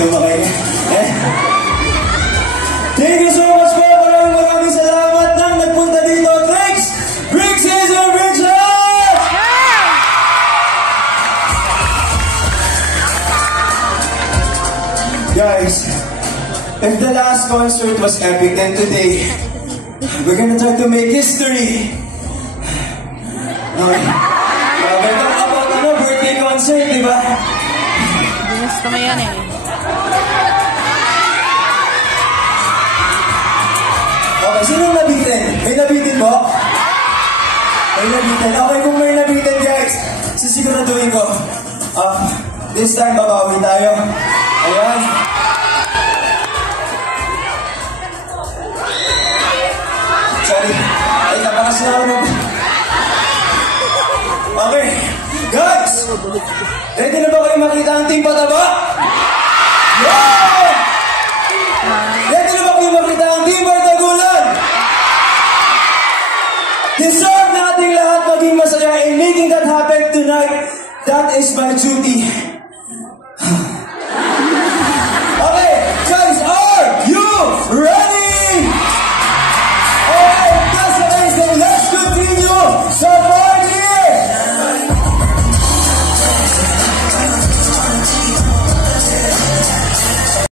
Tignan mo kayo. Thank you so much po. Maraming salamat nang nagpunta dito. Thanks, Brixis and Richard! Guys, if the last concert was epic, then today, we're gonna try to make history. Okay. About birthday concert, di ba? Gusto mo yan eh. Okay, sino nabitin? May nabitin mo? May nabitin. Okay, kung may nabitin, guys, sisiguraduhin ko. This time, babawi tayo. Ayan. Sorry. Ay, napakas na ako. Okay. Guys! Ready na ba kayo makita ang Team Pataba? Yeah! Ready na ba kayo makita ang Team Bardagulan? Deserve nating lahat maging masaya in making that happen tonight. That is my duty.